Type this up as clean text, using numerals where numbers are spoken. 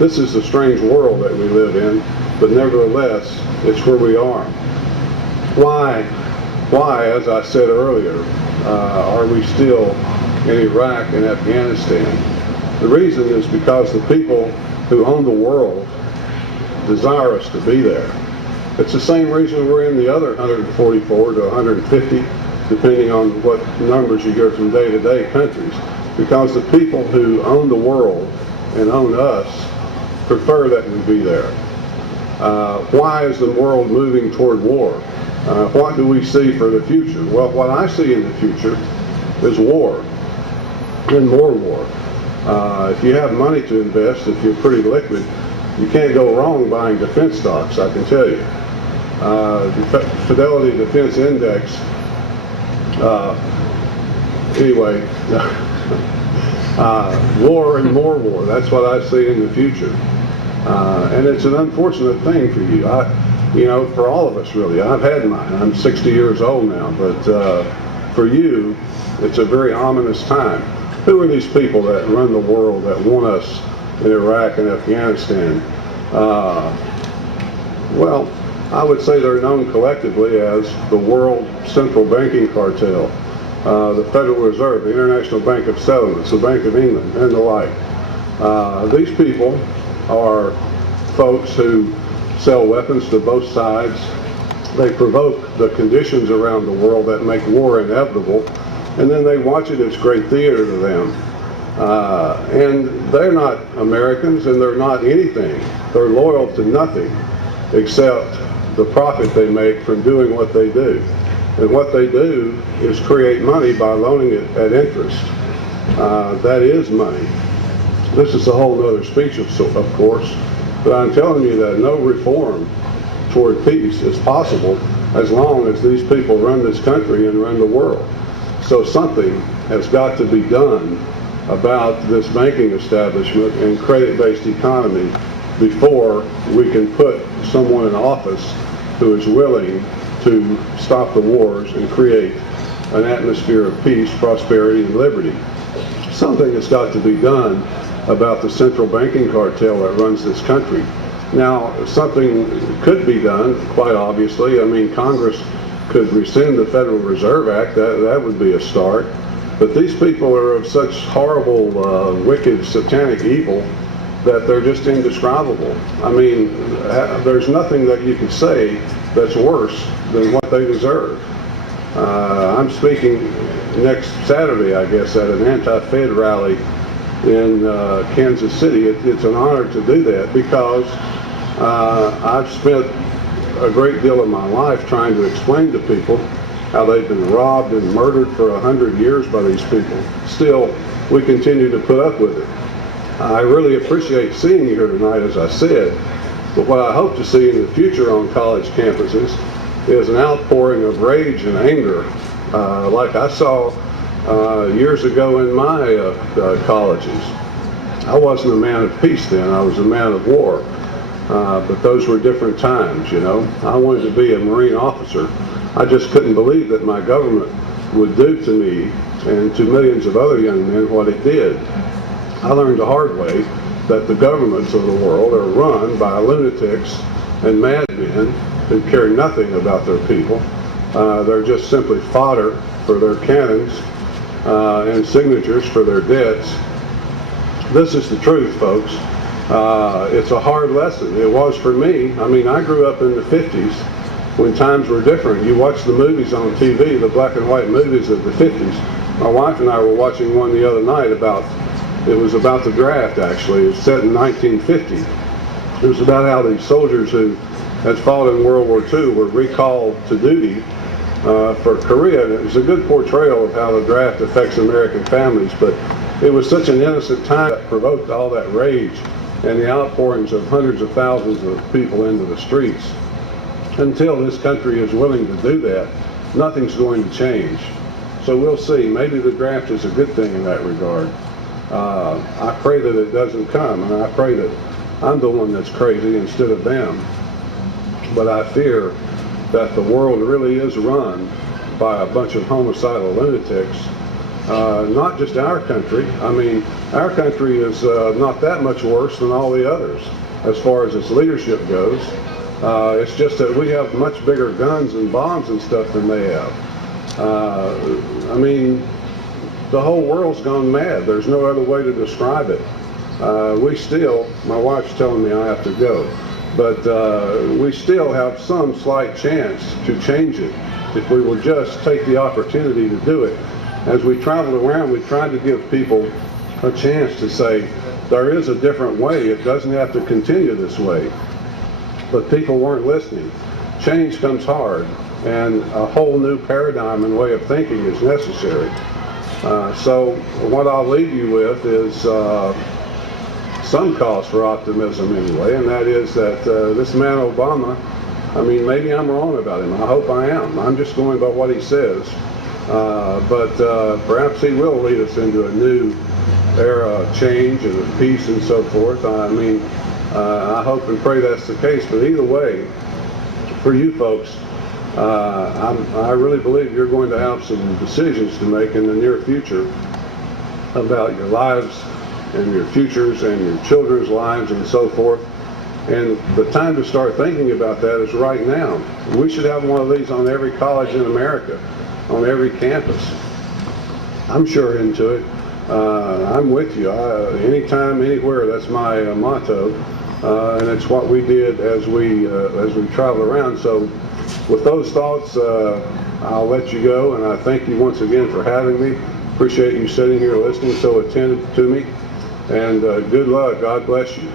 This is the strange world that we live in, but nevertheless, it's where we are. Why, as I said earlier, are we still in Iraq and Afghanistan? The reason is because the people who own the world desire us to be there. It's the same reason we're in the other 144 to 150, depending on what numbers you hear from day to day countries, because the people who own the world and own us prefer that we be there. Why is the world moving toward war? What do we see for the future? Well, what I see in the future is war, and more war. If you have money to invest, if you're pretty liquid, you can't go wrong buying defense stocks, I can tell you. The Fidelity Defense Index, anyway, war and more war, that's what I see in the future. And it's an unfortunate thing for you. For all of us really. I've had mine. I'm 60 years old now, but for you, it's a very ominous time. Who are these people that run the world that want us in Iraq and Afghanistan? Well, I would say they're known collectively as the World Central Banking Cartel, the Federal Reserve, the International Bank of Settlements, the Bank of England, and the like. These people are folks who sell weapons to both sides. They provoke the conditions around the world that make war inevitable, and then they watch it as great theater to them. And they're not Americans, and they're not anything. They're loyal to nothing except the profit they make from doing what they do. And what they do is create money by loaning it at interest. That is money. This is a whole other speech, of course, but I'm telling you that no reform toward peace is possible as long as these people run this country and run the world. So something has got to be done about this banking establishment and credit-based economy before we can put someone in office who is willing to stop the wars and create an atmosphere of peace, prosperity, and liberty. Something has got to be done about the central banking cartel that runs this country. Now, something could be done, quite obviously. I mean, Congress could rescind the Federal Reserve Act. That would be a start. But these people are of such horrible, wicked, satanic evil that they're just indescribable. I mean, there's nothing that you could say that's worse than what they deserve. I'm speaking next Saturday, I guess, at an anti-Fed rally in Kansas City. It's an honor to do that because I've spent a great deal of my life trying to explain to people how they've been robbed and murdered for 100 years by these people. Still, we continue to put up with it. I really appreciate seeing you here tonight, as I said, but what I hope to see in the future on college campuses is an outpouring of rage and anger, like I saw years ago in my colleges. I wasn't a man of peace then, I was a man of war. But those were different times, you know. I wanted to be a Marine officer. I just couldn't believe that my government would do to me and to millions of other young men what it did. I learned the hard way that the governments of the world are run by lunatics and madmen who care nothing about their people. They're just simply fodder for their cannons and signatures for their debts. This is the truth, folks. It's a hard lesson. It was for me. I mean, I grew up in the 50s when times were different. You watch the movies on TV, the black and white movies of the 50s. My wife and I were watching one the other night it was about the draft, actually. It was set in 1950. It was about how these soldiers who had fought in World War II were recalled to duty for Korea. And it was a good portrayal of how the draft affects American families, but it was such an innocent time that provoked all that rage and the outpourings of hundreds of thousands of people into the streets. Until this country is willing to do that, nothing's going to change. So we'll see. Maybe the draft is a good thing in that regard. I pray that it doesn't come, and I pray that I'm the one that's crazy instead of them. But I fear that the world really is run by a bunch of homicidal lunatics not just our country. I mean, our country is not that much worse than all the others as far as its leadership goes. It's just that we have much bigger guns and bombs and stuff than they have. I mean, the whole world's gone mad. There's no other way to describe it. We still, my wife's telling me I have to go, but we still have some slight chance to change it if we will just take the opportunity to do it. As we traveled around, we tried to give people a chance to say, there is a different way. It doesn't have to continue this way. But people weren't listening. Change comes hard, and a whole new paradigm and way of thinking is necessary. So what I'll leave you with is some cause for optimism anyway, and that is that this man Obama, I mean, maybe I'm wrong about him. I hope I am. I'm just going by what he says. But perhaps he will lead us into a new era of change and of peace and so forth. I mean, I hope and pray that's the case. But either way, for you folks, I really believe you're going to have some decisions to make in the near future about your lives and your futures and your children's lives and so forth. And the time to start thinking about that is right now. We should have one of these on every college in America, on every campus. I'm sure into it. I'm with you. Anytime, anywhere, that's my motto. And it's what we did as we travel around. So with those thoughts, I'll let you go, and I thank you once again for having me. Appreciate you sitting here listening so attentive to me, and good luck. God bless you.